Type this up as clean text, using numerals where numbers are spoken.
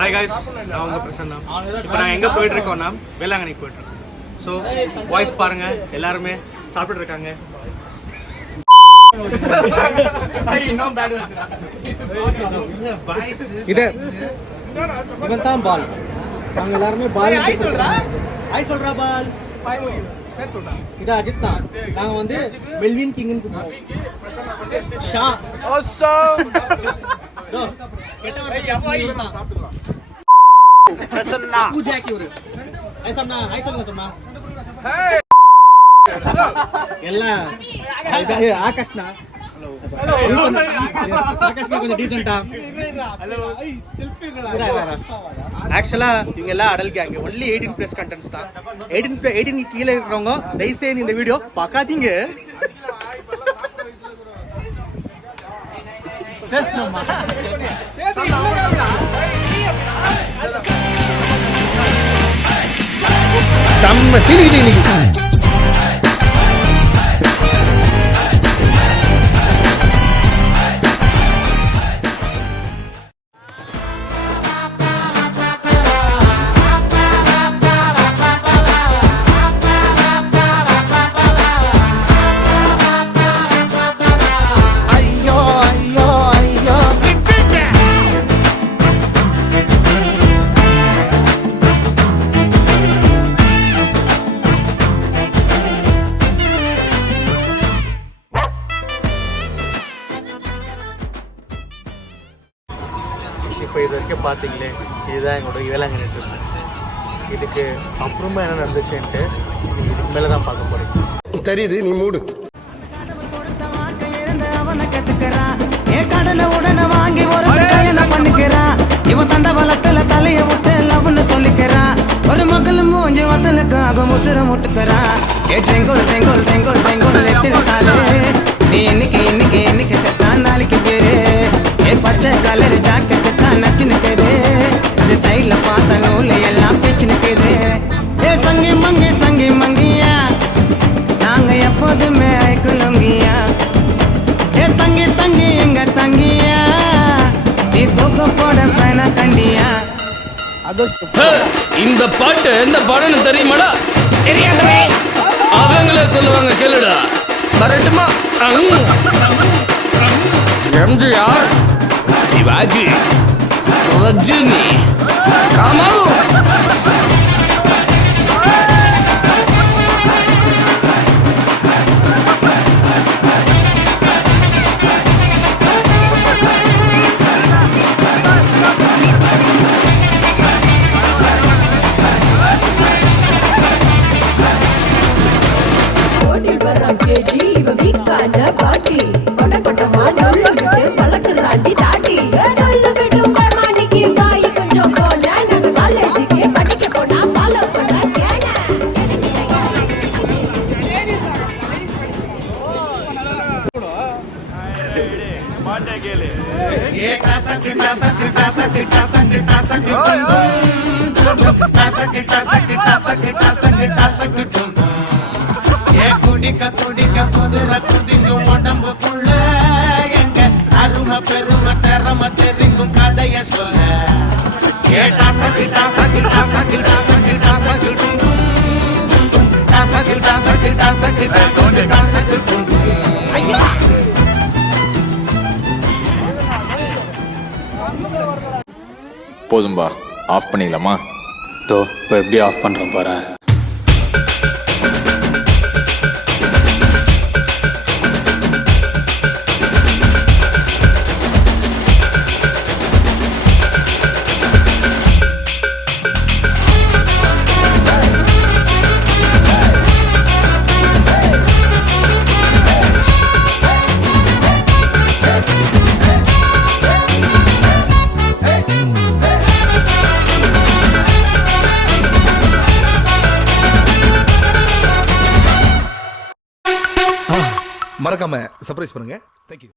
Hi guys, நான் உங்கள் பிரசன்னா. இப்போ நான் எங்கே போயிட்டுருக்கோன்னா வேளாங்கண்ணிக்கு போயிட்டுருக்கோம். ஸோ வாய்ஸ் பாருங்கள், எல்லாருமே சாப்பிட்டு இருக்காங்க. இது இவன் தான் பால். நாங்கள் எல்லாருமே பால். ஹாய் சொல்றா பால். இது அஜித் தான். நாங்கள் வந்து மெல்வின் கிங்னு கூப்பிடுவோம். ஷா பிரசன்னா பூஜாக்கி ஒரு ஹாய் சொன்னா. ஹாய் சொல்லுங்க சொன்னா. எல்லாம் ஆகாஷ்னா. ஆகாஷ்னா கொஞ்சம் டீசென்ட்டா. ஆக்சுவலா இவங்க எல்லாம் அடல் கேங். ஒன்லி 18+ கண்டென்ட்ஸ் தான். 18 கீழே இருக்கிறவங்க தயவுசெய்து இந்த வீடியோ பார்க்காதீங்க. செம்ம சீனிக்குது இன்னைக்கு. இப்போ இது வரைக்கும் பார்த்தீங்களே, இதுதான் எங்களோட வேளாங்கண்ணி ட்ரிப். இதுக்கு அப்புறமா என்ன நடந்துச்சுன்ட்டு இதுக்கு மேலே தான் பார்க்க போகிறேன். தெரியுது, நீ மூடு. வாங்கி ஒரு பண்ணிக்கிறான். இவன் தந்த வளத்துல தலைய விட்டு லவ்னு சொல்லிக்கிறான். ஒரு மகள் மூஞ்சி வத்தலுக்காக முச்சுர முட்டுக்கிறா. டெங்கோல் டெங்கோல் டெங்கோல் டெங்கோல் நீ இன்னைக்கு இன்னைக்கு இன்னைக்கு செத்தா நாளைக்கு பேரு. பச்சை கலர் ஜாக்கெட்டு தான் நச்சு நிற்குது. அது சைட்ல பார்த்த நூல் எல்லாம் பிச்சு நிற்குது. ஏ சங்கி மங்கி சங்கி மங்கியா, நாங்க எப்போதுமே ஐக்குலங்கியா. ஏ தங்கி தங்கி எங்க தங்கியா, நீ தூக்க போட ஃபேனா கண்டியா. இந்த பாட்டு எந்த பாடன்னு தெரியுமாடா? தெரியாதே. அவங்களே சொல்லுவாங்க, கேளுடா. வரட்டுமா? எம்ஜிஆர், சிவாஜி, ரஜினி, கமல். பாட்டி கொட்ட கொட்ட பழக்கிறாண்டி தாட்டி மாணிக்கு வாய் கொஞ்சம் போன நாங்க காலேஜுக்கு படிக்க போனா ஃபாலோ பண்ற குடிக்க குடிக்க குதிரை குதிக்கும் உடம்புக்குள்ள எங்க அருமை பெருமை திறமை தெரிக்கும் கதைய சொல்ல. போதும்பா, ஆஃப் பண்ணிக்கலாமா? இப்போ எப்படி ஆஃப் பண்றேன் பாரு. மறக்காம சர்ப்ரைஸ் பண்ணுங்க. தேங்க்யூ.